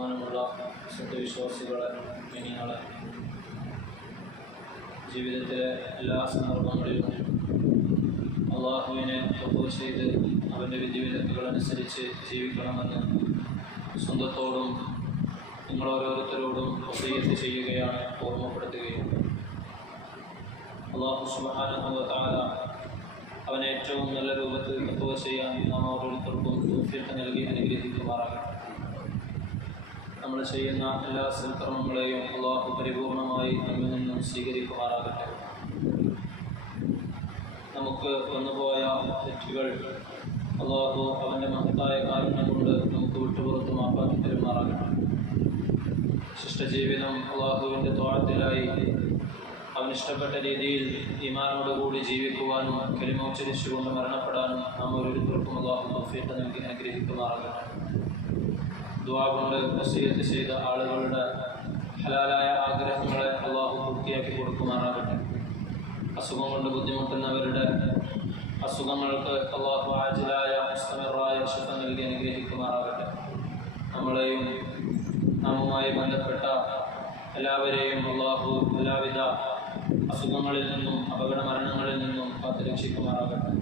ബഹുമാനമുള്ള സത്യവിശ്വാസികളെ ഇനിങ്ങളെ ജീവിതത്തിലെ എല്ലാ സന്ദർഭങ്ങളിലും അള്ളാഹുവിനെ അപ്പോൾ ചെയ്ത് അവന്റെ വിധിവിലക്കുകൾ അനുസരിച്ച് ജീവിക്കണമെന്ന് സ്വന്തത്തോടും നിങ്ങൾ ഓരോരുത്തരോടും വസീയത്ത് ചെയ്യുകയാണ് ഓർമ്മപ്പെടുത്തുകയും. അള്ളാഹു സുബാനുഭവത്താല അവനെ ഏറ്റവും നല്ല രൂപത്തിൽ തത്വ ചെയ്യാൻ നാം ഓരോരുത്തർക്കും നൽകി അനുഗ്രഹിക്കുമാറാകട്ടെ. നമ്മൾ ചെയ്യുന്ന എല്ലാ സൽക്കർമ്മങ്ങളെയും അള്ളാഹു പരിപൂർണമായി നമ്മിൽ നിന്നും സ്വീകരിക്കുമാറാകട്ടെ. നമുക്ക് വന്നുപോയ തെറ്റുകൾ അള്ളാഹു അവന്റെ മഹത്തായ കാരുണ്യം കൊണ്ട് നമുക്ക് വിട്ടുപുറത്ത് മാപ്പാക്കി പെരുമാറാകട്ടെ ശിഷ്ടജീവിതം അള്ളാഹുവിന്റെ തോഴത്തിലായി അവൻ ഇഷ്ടപ്പെട്ട രീതിയിൽ ഈമാനോടുകൂടി ജീവിക്കുവാനും കരിമോച്ചരിച്ചുകൊണ്ട് മരണപ്പെടാനും നാം ഓരോരുത്തർക്കും അള്ളാഹു തൗഫീഖ് നൽകി അനുഗ്രഹിക്കുമാറാകട്ടെ. ദുആ കൊണ്ട് ചെയ്ത ആളുകളുടെ ഹലാലായ ആഗ്രഹങ്ങളെ അള്ളാഹു പൂർത്തിയാക്കി കൊടുക്കുമാറാകട്ടെ. അസുഖം കൊണ്ട് ബുദ്ധിമുട്ടുന്നവരുടെ അസുഖങ്ങൾക്ക് അള്ളാഹു ആജിലായ മുസ്തമറായ ശുദ്ധം നൽകി അനുഗ്രഹിക്കുമാറാകട്ടെ. നമ്മളെയും നമ്മുമായി ബന്ധപ്പെട്ട എല്ലാവരെയും അള്ളാഹു എല്ലാവിധ അസുഖങ്ങളിൽ നിന്നും അപകട മരണങ്ങളിൽ നിന്നും കാത്തുരക്ഷിക്കുമാറാകട്ടെ.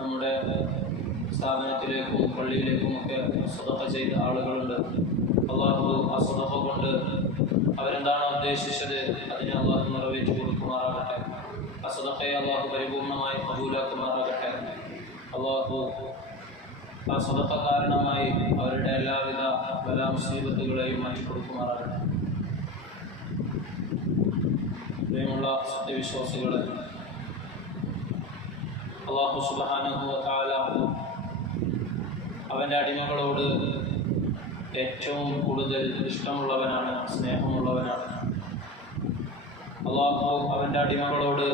നമ്മുടെ സ്ഥാപനത്തിലേക്കും പള്ളിയിലേക്കുമൊക്കെ സ്വതക്ക ചെയ്ത ആളുകളുണ്ട്. അള്ളാഹു ആ സ്വതക്ക കൊണ്ട് അവരെന്താണോ ഉദ്ദേശിച്ചത്? അതിനെ അള്ളാഹു നിറവേറ്റി കൊടുക്കുമാറാകട്ടെ. ആ സ്വതക്കയെ അള്ളാഹു പരിപൂർണമായി കബൂലാക്കുമാറാകട്ടെ. അള്ളാഹു ആ സ്വതക്ക കാരണമായി അവരുടെ എല്ലാവിധ മുസീബത്തുകളെയും മാറ്റി കൊടുക്കുമാറാകട്ടെ. പ്രിയമുള്ള സത്യവിശ്വാസികളെ അള്ളാഹു സുബാനുഭവ താല അവന്റെ അടിമകളോട് ഏറ്റവും കൂടുതൽ ഇഷ്ടമുള്ളവനാണ് സ്നേഹമുള്ളവനാണ്. അള്ളാഹു അവന്റെ അടിമകളോട്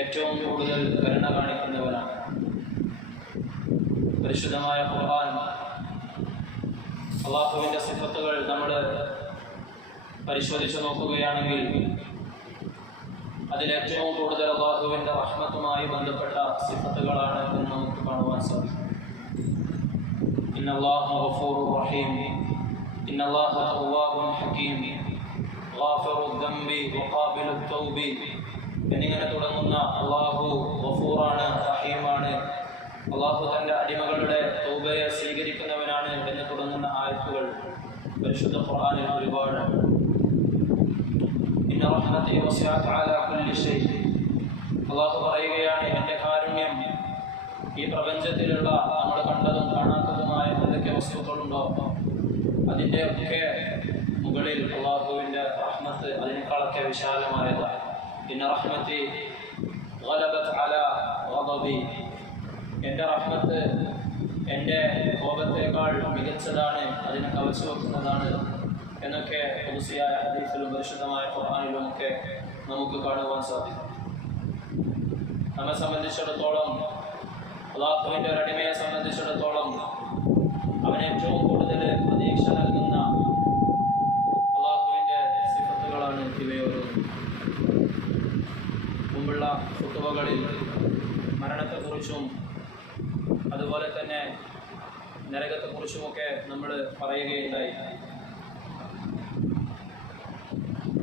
ഏറ്റവും കൂടുതൽ കരുണ കാണിക്കുന്നവനാണ്. പരിശുദ്ധമായ ഖുർആൻ. അള്ളാഹുവിന്റെ സിഫത്തുകൾ നമ്മൾ പരിശോധിച്ച് നോക്കുകയാണെങ്കിൽ അതിലേറ്റവും കൂടുതൽ അള്ളാഹുവിന്റെ റഹ്മത്തുമായി ബന്ധപ്പെട്ട സിഫത്തുകളാണ് എന്ന് നമുക്ക് കാണുവാൻ സാധിക്കും. إن الله غفور رحيم إن الله تواب حكيم غافر الذنب وقابل التوب എന്നിങ്ങനെ തുടങ്ങുന്ന അള്ളാഹു ഗഫൂറാണ് റഹീമാണ് അള്ളാഹു തൻ്റെ അടിമകളുടെ തൗബയെ സ്വീകരിക്കുന്നവനാണ് എന്ന് തുടങ്ങുന്ന ആയത്തുകൾ പരിശുദ്ധ ഖുർആനിൽ ഒരുപാട് ഇന്ന റഹ്മത്തി വസിഅത് അലാ കുല്ലി ഷൈ അള്ളാഹു പറയുകയാണ് എൻ്റെ കാരുണ്യം ഈ പ്രപഞ്ചത്തിലുള്ള നമ്മൾ കണ്ടതും കാണാത്തതുമായ എന്തൊക്കെ വസ്തുക്കളുണ്ടോ അതിന്റെ ഒക്കെ മുകളിൽ അള്ളാഹുവിന്റെ റഹ്മത്ത് അതിനേക്കാളൊക്കെ വിശാലമായതാണ്. പിന്നെ റഹ്മത്തി ഗലബത് അല ഗദബി. എന്റെ റഹ്മത്ത് എന്റെ കോപത്തേക്കാൾ മികച്ചതാണ് അതിനെ കവച്ചു വെക്കുന്നതാണ് എന്നൊക്കെ പുതുസിയായ ഹദീസിലും പരിശുദ്ധമായ ഖുർആാനിലും ഒക്കെ നമുക്ക് കാണുവാൻ സാധിക്കും. നമ്മെ സംബന്ധിച്ചിടത്തോളം അള്ളാഹുവിന്റെ ഒരടിമയെ സംബന്ധിച്ചിടത്തോളം ഏറ്റവും കൂടുതൽ പ്രതീക്ഷ നൽകുന്ന അള്ളാഹുവിന്റെ സിഫത്തുകളാണ് ഇവയോരോന്നും മുമ്പുള്ള കുത്തുവകളിൽ മരണത്തെക്കുറിച്ചും അതുപോലെ തന്നെ നരകത്തെക്കുറിച്ചുമൊക്കെ നമ്മൾ പറയുകയുണ്ടായി.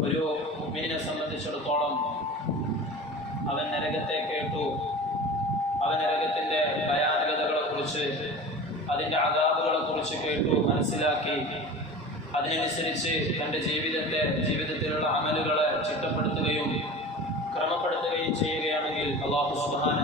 ഒരു മീനെ സംബന്ധിച്ചിടത്തോളം അവൻ നരകത്തെ കേട്ടു. അവൻ നരകത്തിന്റെ ഭയാനകതകളെ കുറിച്ച് അതിന്റെ ആദാബുകളെക്കുറിച്ച് കേട്ടു മനസ്സിലാക്കി. അതിനനുസരിച്ച് തന്റെ ജീവിതത്തെ ജീവിതത്തിലുള്ള അമലുകളെ ചിട്ടപ്പെടുത്തുകയും ക്രമപ്പെടുത്തുകയും ചെയ്യുകയാണെങ്കിൽ അള്ളാഹു സുബാന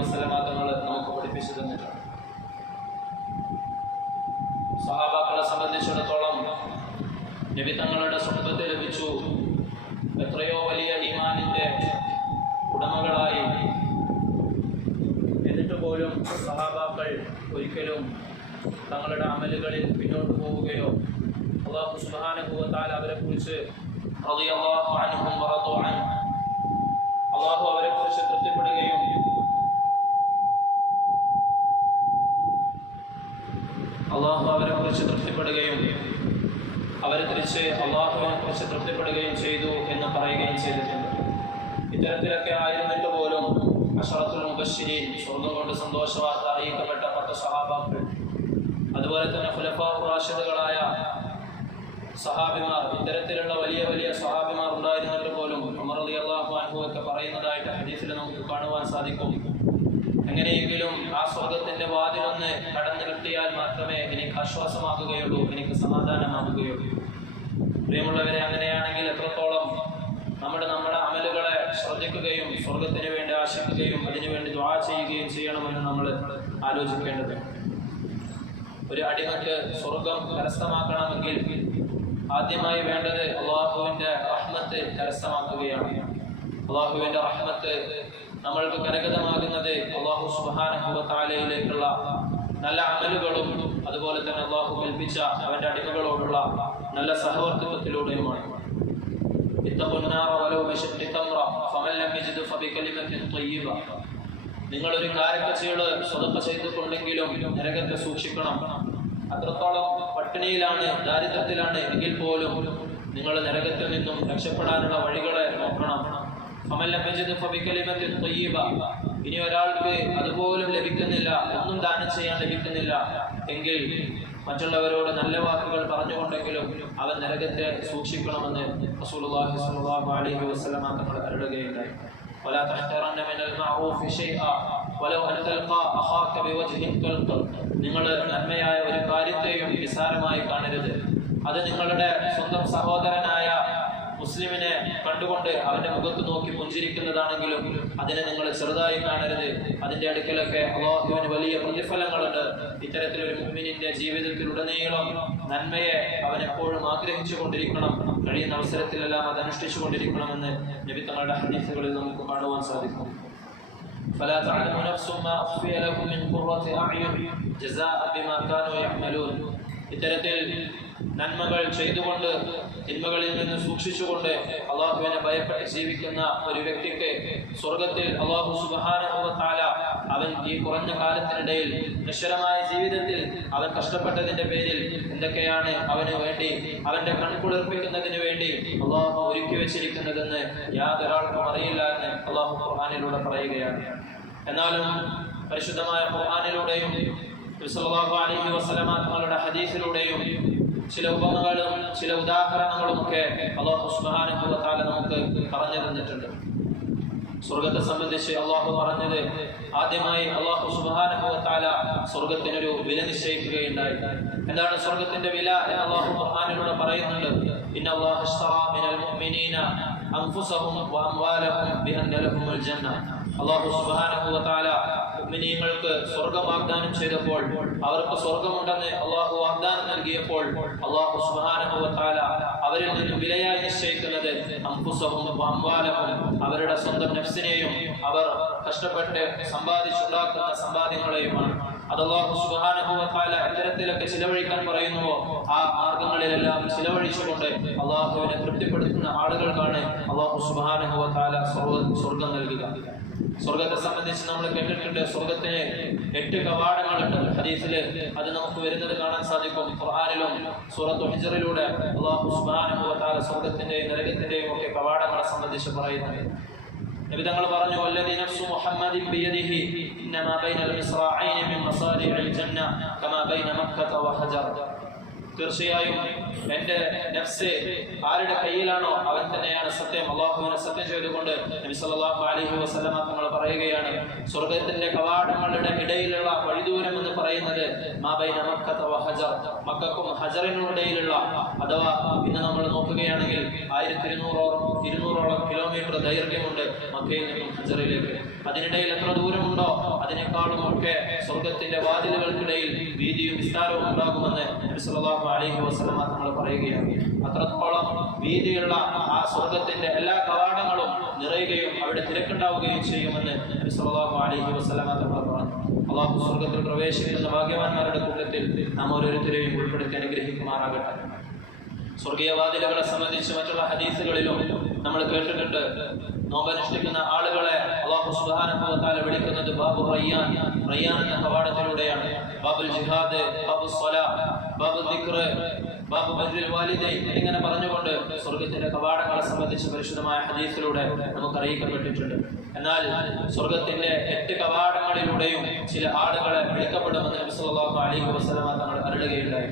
വസല്ലമ തങ്ങൾ നമുക്ക് പഠിപ്പിച്ചു തന്നിട്ടുണ്ട് സഹാബാക്കളെ സംബന്ധിച്ചിടത്തോളം നബി തങ്ങളുടെ സ്വർഗത്തെ ലഭിച്ചു. എത്രയോ വലിയ ഈമാനിന്റെ ഉടമകളായി. എന്നിട്ട് പോലും സഹാബാക്കൾ ഒരിക്കലും തങ്ങളുടെ അമലുകളിൽ പിന്നോട്ട് പോവുകയോ അള്ളാഹു സുബാനുഭവത്താൽ അവരെ കുറിച്ച് അള്ളാഹു അവരെ കുറിച്ച് തൃപ്തിപ്പെടുകയും അള്ളാഹു അവരെ കുറിച്ച് തൃപ്തിപ്പെടുകയും അവരെ തിരിച്ച് അള്ളാഹുവിനെ കുറിച്ച് തൃപ്തിപ്പെടുകയും ചെയ്തു എന്ന് പറയുകയും ചെയ്തിട്ടുണ്ട്. ഇത്തരത്തിലൊക്കെ ആയിരുന്നിട്ട് പോലും അഷറത്തുൽ മുബശ്ശിരി സ്വർണം കൊണ്ട് സന്തോഷവാർത്ത അറിയിക്കപ്പെട്ട പത്ത് സഹാബാക്കൾ അതുപോലെ തന്നെ ഫുലഫാ റാഷിദുകളായ സഹാബിമാർ ഇത്തരത്തിലുള്ള വലിയ വലിയ സഹാബിമാർ ഉണ്ടായിരുന്നിട്ട് പോലും ഉമർ അലി അള്ളാഹു അനുഭവമൊക്കെ പറയുന്നതായിട്ട് ഹദീസിൽ നമുക്ക് കാണുവാൻ സാധിക്കും എങ്ങനെയെങ്കിലും ആ സ്വർഗത്തിന്റെ വാതിലൊന്ന് കടന്നു കിട്ടിയാൽ മാത്രമേ എനിക്ക് ആശ്വാസമാകുകയുള്ളൂ എനിക്ക് സമാധാനമാകുകയുള്ളൂ. പ്രിയമുള്ളവരെ അങ്ങനെയാണെങ്കിൽ എത്രത്തോളം നമ്മുടെ നമ്മുടെ അമലുകളെ ശ്രദ്ധിക്കുകയും സ്വർഗത്തിന് വേണ്ടി ആശിക്കുകയും അതിനുവേണ്ടി ദ്വാ ചെയ്യുകയും ചെയ്യണമെന്ന് നമ്മൾ ആലോചിക്കേണ്ടതുണ്ട്. ഒരു അടിമക്ക് സ്വർഗം കരസ്ഥമാക്കണമെങ്കിൽ ആദ്യമായി വേണ്ടത് അള്ളാഹുവിന്റെ റഹ്മത്ത് കരസ്ഥമാക്കുകയാണ്. അള്ളാഹുവിന്റെ റഹ്മത്ത് നമ്മൾക്ക് കരഗതമാകുന്നത് അള്ളാഹു സുബാനുഭവത്താലയിലേക്കുള്ള നല്ല അമലുകളും അതുപോലെ തന്നെ അള്ളാഹു കൽപ്പിച്ച അവന്റെ അടിമകളോടുള്ള നല്ല സഹവർത്തിത്വത്തിലൂടെയുമാണ് നിങ്ങളൊരു കാര്യക്കച്ചകൾ സ്വതക്ക ചെയ്തിട്ടുണ്ടെങ്കിലും നരകത്തെ സൂക്ഷിക്കണം. അത്രത്തോളം പട്ടിണിയിലാണ് ദാരിദ്ര്യത്തിലാണ് എങ്കിൽ പോലും നിങ്ങൾ നരകത്തിൽ നിന്നും രക്ഷപ്പെടാനുള്ള വഴികളെ നോക്കണം. ഇനി ഒരാൾക്ക് അതുപോലും ലഭിക്കുന്നില്ല ഒന്നും ദാനം ചെയ്യാൻ ലഭിക്കുന്നില്ല എങ്കിൽ മറ്റുള്ളവരോട് നല്ല വാക്കുകൾ പറഞ്ഞുകൊണ്ടെങ്കിലും അവൻ നരകത്തെ സൂക്ഷിക്കണമെന്ന് റസൂലുള്ളാഹി സ്വല്ലല്ലാഹു അലൈഹി വസല്ലം തങ്ങൾ കരുടുകയുണ്ടായി ولا تحترن من المعروف شيئا ولو ان تلقى اخاك بوجه طلق നിങ്ങൾ നന്മയായ ഒരു കാര്യത്തെയും നിസാരമായി കാണരുത് അത് നിങ്ങളുടെ സ്വന്തം സഹോദരനായ മുസ്ലിമിനെ കണ്ടുകൊണ്ട് അവന്റെ മുഖത്ത് നോക്കി പുഞ്ചിരിക്കുന്നതാണെങ്കിലും അതിനെ നിങ്ങൾ ചെറുതായി കാണരുത് അതിന്റെ അടുക്കലൊക്കെ അള്ളാഹുവിന് വലിയ പ്രതിഫലങ്ങളുണ്ട് ഇത്തരത്തിലൊരു മുമ്മിനിന്റെ ജീവിതത്തിലുടനീളം നന്മയെ അവൻ എപ്പോഴും ആഗ്രഹിച്ചു കൊണ്ടിരിക്കണം കഴിയുന്ന അവസരത്തിലെല്ലാം അത് അനുഷ്ഠിച്ചു കൊണ്ടിരിക്കണമെന്ന് നബി തങ്ങളുടെ ഹദീസുകളിൽ നമുക്ക് കാണുവാൻ സാധിക്കും فلا تعلم نفس ما أخفي لكم من قرة أعين جزاء بما كانوا يعملون ഇത്തരത്തിൽ നന്മകൾ ചെയ്തുകൊണ്ട് തിന്മകളിൽ നിന്ന് സൂക്ഷിച്ചുകൊണ്ട് അള്ളാഹുവിനെ ഭയപ്പെട്ട് ജീവിക്കുന്ന ഒരു വ്യക്തിക്ക് സ്വർഗത്തിൽ അള്ളാഹു സുബാനുഭവത്താല അവൻ ഈ കുറഞ്ഞ കാലത്തിനിടയിൽ നിശ്ചലമായ ജീവിതത്തിൽ അവൻ കഷ്ടപ്പെട്ടതിന്റെ പേരിൽ എന്തൊക്കെയാണ് അവന് വേണ്ടി അവന്റെ കൺകുളിർപ്പിക്കുന്നതിന് വേണ്ടി അള്ളാഹു ഒരുക്കി വെച്ചിരിക്കുന്നതെന്ന് യാതൊരാൾക്കും അറിയില്ല എന്ന് അള്ളാഹു ഖുർഹാനിലൂടെ പറയുകയാണ്. എന്നാലും പരിശുദ്ധമായ ഖുർഹാനിലൂടെയും അലൈഹി തങ്ങളുടെ ഹദീസിലൂടെയും ചില ഉപമകളും ചില ഉദാഹരണങ്ങളും ഒക്കെ അള്ളാഹു തആല നമുക്ക് പറഞ്ഞു തന്നിട്ടുണ്ട് സ്വർഗത്തെ സംബന്ധിച്ച് അള്ളാഹു പറഞ്ഞത് ആദ്യമായി അള്ളാഹു തആല സ്വർഗത്തിനൊരു വില നിശ്ചയിക്കുകയുണ്ടായി. എന്താണ് സ്വർഗത്തിന്റെ വില എന്ന് അള്ളാഹു മഹാനിലൂടെ പറയുന്നുണ്ട്? ഇന്ന അള്ളാഹു അള്ളാഹു തആല മുഅ്മിനീങ്ങൾക്ക് സ്വർഗം വാഗ്ദാനം ചെയ്തപ്പോൾ അവർക്ക് സ്വർഗമുണ്ടെന്ന് അള്ളാഹു വാഗ്ദാനം നൽകിയപ്പോൾ അള്ളാഹു സുബ്ഹാനഹു വ തആല അവരിൽ നിന്ന് വിലയായി നിശ്ചയിക്കുന്നത് അംഫുസഹും അംവാലഹും അവരുടെ സ്വന്തം നഫ്സിനെയും അവർ കഷ്ടപ്പെട്ട് സമ്പാദിച്ചുണ്ടാക്കുന്ന സമ്പാദ്യങ്ങളെയുമാണ്. അത് അള്ളാഹു സുബ്ഹാനഹു വ തആല എത്തരത്തിലൊക്കെ ചിലവഴിക്കാൻ പറയുന്നുവോ? ആ മാർഗങ്ങളിലെല്ലാം ചിലവഴിച്ചുകൊണ്ട് അള്ളാഹുവിനെ തൃപ്തിപ്പെടുത്തുന്ന ആളുകൾക്കാണ് അള്ളാഹു സുബ്ഹാനഹു വ തആല സ്വർഗം നൽകുക. സ്വർഗത്തെ സംബന്ധിച്ച് നമ്മൾ കേട്ടിട്ടുണ്ട്. സ്വർഗത്തിന് എട്ട് കവാടങ്ങളുണ്ട്. ഹദീസിൽ അത് നമുക്ക് വരുന്നത് കാണാൻ സാധിക്കും. ഖുർആനിലും സൂറത്ത് ഹിജറിലൂടെ അള്ളാഹു സുബ്ഹാനഹു വ തആല സ്വർഗത്തിന്റെയും നരകത്തിന്റെയും ഒക്കെ കവാടങ്ങളെ സംബന്ധിച്ച് പറയുന്നത് നബി തങ്ങൾ പറഞ്ഞു വല്ലദി നഫ്സു മുഹമ്മദിൻ ബിയദിഹി ഇന്നമാ ബൈനൽ മിസ്റാഈൻ മിൻ മസാരിഇൽ ജന്ന കമാ ബൈന മക്കത വ ഹജർ. തീർച്ചയായും എന്റെ നഫ്സ് ആരുടെ കയ്യിലാണോ അവൻ തന്നെയാണ് സത്യം. അള്ളാഹുവിനെ സത്യം ചെയ്തുകൊണ്ട് നബി അലൈഹി വസല്ലമ തങ്ങൾ പറയുകയാണ് സ്വർഗത്തിന്റെ കവാടങ്ങളുടെ ഇടയിലുള്ള വഴിദൂരം എന്ന് പറയുന്നത് മാബൈന ഹജർ. മക്കക്കും ഹജറിനും ഇടയിലുള്ള അഥവാ ഇന്ന് നമ്മൾ നോക്കുകയാണെങ്കിൽ ആയിരത്തി ഇരുന്നൂറോളം ഇരുന്നൂറോളം കിലോമീറ്റർ ദൈർഘ്യമുണ്ട് മക്കയിൽ നിന്നും ഹജറിലേക്ക്. അതിനിടയിൽ എത്ര ദൂരമുണ്ടോ അതിനേക്കാളും ഒക്കെ സ്വർഗത്തിന്റെ വാതിലുകൾക്കിടയിൽ വീതിയും വിസ്താരവും ഉണ്ടാകുമെന്ന് നബി അലൈഹി വസ്ലമ നമ്മൾ പറയുകയാണ്. അത്രത്തോളം വീതിയുള്ള ആ സ്വർഗത്തിന്റെ എല്ലാ കവാടങ്ങളും നിറയുകയും അവിടെ തിരക്കുണ്ടാവുകയും ചെയ്യുമെന്ന് സല്ലല്ലാഹു അലൈഹി വസല്ലമ നമ്മൾ പറഞ്ഞു. അള്ളാഹു സ്വർഗത്തിൽ പ്രവേശിക്കുന്ന ഭാഗ്യവാന്മാരുടെ കൂട്ടത്തിൽ നാം ഓരോരുത്തരെയും ഉൾപ്പെടുത്തി അനുഗ്രഹിക്കുമാറാകട്ടെ. സ്വർഗീയവാദികളെ സംബന്ധിച്ച് മറ്റുള്ള ഹദീസുകളിലും നമ്മൾ കേട്ടിട്ടുണ്ട്. നോമ്പനുഷ്ഠിക്കുന്ന ആളുകളെ അള്ളാഹു സുബാനുഭവത്താല വിളിക്കുന്നത് ബാബു റയ്യാൻ റയ്യാൻ എന്ന കവാടത്തിലൂടെയാണ്. ബാബുൽ ജിഹാദ് ബാബു സ്വല ബാബു ദിക്ർ ബാബു ബരുൽ വാലിദൈ ഇങ്ങനെ പറഞ്ഞുകൊണ്ട് സ്വർഗത്തിന്റെ കവാടങ്ങളെ സംബന്ധിച്ച് പരിശുദ്ധമായ ഹദീസിലൂടെ നമുക്ക് അറിയിക്കപ്പെട്ടിട്ടുണ്ട് എന്നാൽ സ്വർഗത്തിന്റെ എട്ട് കവാടങ്ങളിലൂടെയും ചില ആടുകളെ വിളിക്കപ്പെടുമെന്ന് അലൈഹി വസല്ലമ തങ്ങൾ അരുളുകയുണ്ടായി.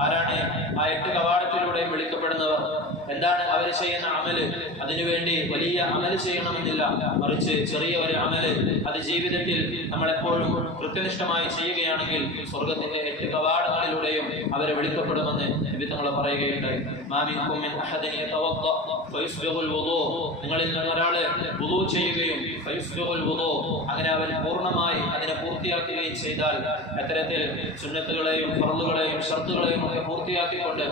ആരാണ് ആ എട്ട് കവാടത്തിലൂടെയും വിളിക്കപ്പെടുന്നവർ? എന്താണ് അവർ ചെയ്യുന്ന അമൽ? അതിനുവേണ്ടി വലിയ അമൽ ചെയ്യണമെന്നില്ല. മറിച്ച് ചെറിയ ഒരു അമൽ. അത് ജീവിതത്തിൽ നമ്മൾ എപ്പോഴും കൃത്യനിഷ്ഠമായി ചെയ്യുകയാണെങ്കിൽ സ്വർഗത്തിന്റെ എട്ട് കവാടങ്ങളിലൂടെയും അവരെ വിളിക്കപ്പെടുമെന്ന് നബി തങ്ങൾ പറയുകയുണ്ടായി. മാമിൻകും നിങ്ങളിൽ ഒരാൾ ചെയ്യുകയും അങ്ങനെ അവൻ പൂർണമായി അതിനെ പൂർത്തിയാക്കുകയും ചെയ്താൽ അത്തരത്തിൽ സുന്നത്തുകളെയും ഫർളുകളെയും ഷർത്തുകളെയും ഒക്കെ പൂർത്തിയാക്കിക്കൊണ്ട്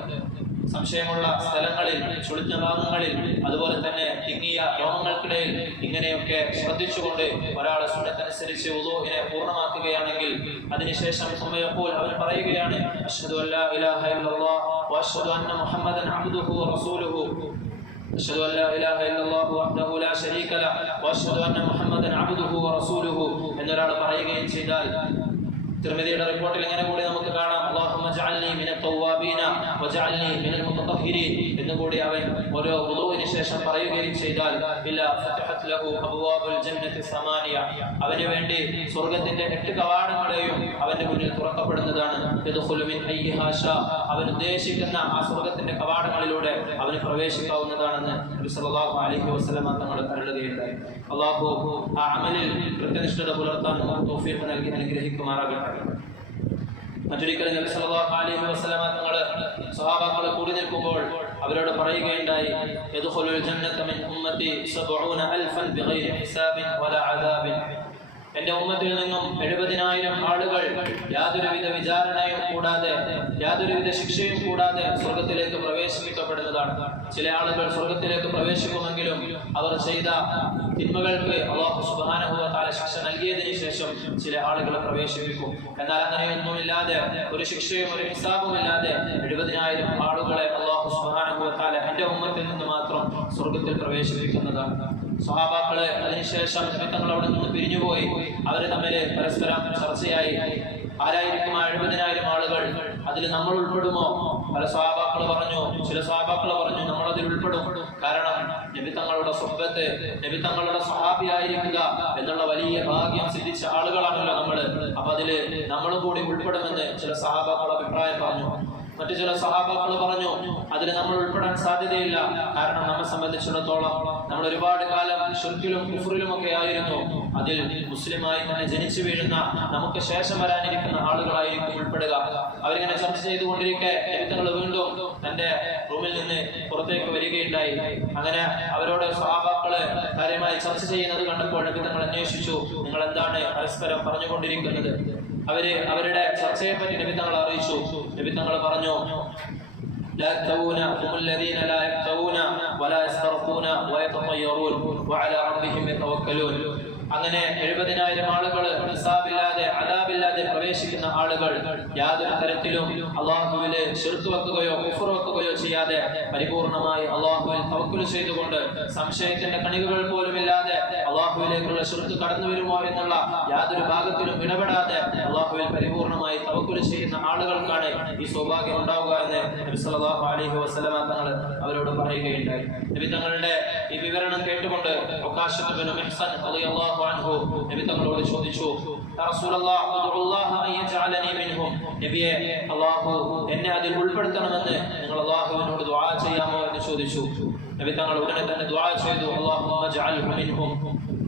സംശയമുള്ള സ്ഥലങ്ങളിൽ ചുളിഞ്ഞ ഭാഗങ്ങളിൽ അതുപോലെ തന്നെ തിങ്ങിയ രോമങ്ങൾക്കിടയിൽ ഇങ്ങനെയൊക്കെ ശ്രദ്ധിച്ചുകൊണ്ട് ഒരാൾ സുന്നത്തനുസരിച്ച് ഉദോഹിനെ പൂർണമാക്കുകയാണെങ്കിൽ അതിനുശേഷം സമയപ്പോൾ അവൻ പറയുകയാണ് അഷ്ഹദു അല്ലാ ഇലാഹ ഇല്ലല്ലാഹ് വഅഷ്ഹദു അന്ന മുഹമ്മദൻ അബ്ദുഹു വറസൂലുഹു أشهد أن لا إله إلا الله وحده لا شريك له وأشهد أن محمدا عبده ورسوله എന്നൊരാൾ പറയുകയും ചെയ്താൽ തിരുമതിയുടെ റിപ്പോർട്ടിൽ ഇങ്ങനെ കൂടി نمك കാണാം എന്ന് കൂടി അവൻ ഓരോ വുളൂവിന് ശേഷം പറയുകയും ചെയ്താൽ അവന് വേണ്ടി സ്വർഗത്തിന്റെ എട്ട് കവാടങ്ങളെയും അവന്റെ മുന്നിൽ തുറക്കപ്പെടുന്നതാണ്. അവൻ ഉദ്ദേശിക്കുന്ന ആ സ്വർഗത്തിന്റെ കവാടങ്ങളിലൂടെ അവന് പ്രവേശിക്കാവുന്നതാണെന്ന് അലൈഹി വസല്ലം തങ്ങൾ അരുളുകയുണ്ടായി. അല്ലാഹു ആ അമലിൽ കൃത്യനിഷ്ഠത പുലർത്താൻ തൗഫീഖ് നൽകി അനുഗ്രഹിക്കുമാറാകട്ടെ. മറ്റൊരിക്കൽ നബി സല്ലല്ലാഹു അലൈഹി വസല്ലമ തങ്ങൾ സ്വഹാബാക്കൾ കൂടി നിൽക്കുമ്പോൾ അവരോട് പറയുകയുണ്ടായി യദ്ഖുലുൽ ജന്നത മിൻ ഉമ്മത്തി 70 അൽഫൻ ബിഗൈരി ഹിസാബിൻ വലാ അദാബിൻ. എന്റെ ഉമ്മത്തിൽ നിന്നും എഴുപതിനായിരം ആളുകൾ യാതൊരുവിധ വിചാരണയും കൂടാതെ യാതൊരുവിധ ശിക്ഷയും കൂടാതെ സ്വർഗത്തിലേക്ക് പ്രവേശിപ്പിക്കപ്പെടുന്നതാണ് ചില ആളുകൾ സ്വർഗത്തിലേക്ക് പ്രവേശിക്കുമെങ്കിലും അവർ ചെയ്ത തിന്മകൾക്ക് അള്ളാഹു തആല ശിക്ഷ നൽകിയതിനു ശേഷം ചില ആളുകൾ പ്രവേശിപ്പിക്കും. എന്നാൽ അങ്ങനെയൊന്നുമില്ലാതെ ഒരു ശിക്ഷയും ഒരു ഹിസാബും ഇല്ലാതെ എഴുപതിനായിരം ആളുകളെ അള്ളാഹു തആല എന്റെ ഉമ്മത്തിൽ നിന്ന് മാത്രം സ്വർഗത്തിൽ പ്രവേശിപ്പിക്കുന്നത് സ്വഹാബാക്കൾ അതിനുശേഷം ജനത്തങ്ങൾ അവിടെ നിന്ന് പിരിഞ്ഞുപോയി. അവർ തമ്മിൽ പരസ്പരം ചർച്ചയായി. ആരായിരിക്കും എഴുപതിനായിരം ആളുകൾ? അതിൽ നമ്മൾ ഉൾപ്പെടുമോ? പല സ്വഭാക്കൾ പറഞ്ഞു ചില സ്വഭാക്കൾ പറഞ്ഞു നമ്മൾ അതിൽ ഉൾപ്പെടും. കാരണം നബി തങ്ങളുടെ നബിത്തങ്ങളുടെ നബി തങ്ങളുടെ സ്വഹാബിയായിരിക്കുക എന്നുള്ള വലിയ ഭാഗ്യം സിദ്ധിച്ച ആളുകളാണല്ലോ നമ്മൾ അപ്പൊ അതിൽ നമ്മളും കൂടി ഉൾപ്പെടുമെന്ന് ചില സഹാബാക്കൾ അഭിപ്രായം പറഞ്ഞു. മറ്റു ചില സഹാബാക്കൾ പറഞ്ഞു അതിൽ നമ്മൾ ഉൾപ്പെടാൻ സാധ്യതയില്ല. കാരണം നമ്മെ സംബന്ധിച്ചിടത്തോളം നമ്മൾ ഒരുപാട് കാലം ഷുർക്കിലും കുഫറിലും ഒക്കെ ആയിരുന്നു. അതിൽ മുസ്ലിമായി തന്നെ ജനിച്ചു വീഴുന്ന നമുക്ക് ശേഷം വരാനിരിക്കുന്ന ആളുകളായിരിക്കും ഉൾപ്പെടുക. അവരിങ്ങനെ ചർച്ച ചെയ്തുകൊണ്ടിരിക്കെ തങ്ങൾ വീണ്ടും തന്റെ റൂമിൽ നിന്ന് പുറത്തേക്ക് വരികയുണ്ടായി. അങ്ങനെ അവരോട് സഹാബാക്കൾ കാര്യമായി ചർച്ച ചെയ്യുന്നത് കണ്ടപ്പോൾ തങ്ങൾ അന്വേഷിച്ചു നിങ്ങൾ എന്താണ് പരസ്പരം പറഞ്ഞുകൊണ്ടിരിക്കുന്നത്? അവര് അവരുടെ ചർച്ചയെ പറ്റി നബി തങ്ങൾ അറിയിച്ചു നബി തങ്ങൾ പറഞ്ഞു لا يكتوون هم الذين لا يكتوون ولا يسترقون ويتطيرون وعلى ربهم يتوكلون അങ്ങനെ എഴുപതിനായിരം ആളുകൾ നിസാബില്ലാതെ അതാബില്ലാതെ പ്രവേശിക്കുന്ന ആളുകൾ യാതൊരു തരത്തിലും അള്ളാഹുവിൽ ചെറുത്തു വെക്കുകയോ വെക്കുകയോ ചെയ്യാതെ പരിപൂർണമായി അള്ളാഹുവിൽ തവക്കുൽ ചെയ്തുകൊണ്ട് സംശയത്തിന്റെ കണികകൾ പോലും ഇല്ലാതെ അള്ളാഹുവിലേക്കുള്ള ചെറുത്ത് കടന്നു വരുമോ എന്നുള്ള യാതൊരു ഭാഗത്തിലും ഇടപെടാതെ അള്ളാഹുവിൽ പരിപൂർണമായി തവക്കുൽ ചെയ്യുന്ന ആളുകൾക്കാണ് ഈ സൗഭാഗ്യം ഉണ്ടാവുക എന്ന് നബി സല്ലല്ലാഹു അലൈഹി വസല്ലമ തങ്ങൾ അവരോട് പറയുകയുണ്ടായി. നബി തങ്ങളുടെ ഈ വിവരണം കേട്ടുകൊണ്ട് അവകാശത്തിനും അള്ളാഹു അൻഹു നബി തങ്ങളോട് ചോദിച്ചു നബിയെ അല്ലാഹു എന്നെ അതിൽ ഉൾപ്പെടുത്തണമെന്ന് നിങ്ങൾ അല്ലാഹുവിനോട് ദുആ ചെയ്യാമോ? എന്ന് ചോദിച്ചു. നബി തങ്ങൾ ഉടനെ തന്നെ ദുആ ചെയ്തു അള്ളാഹു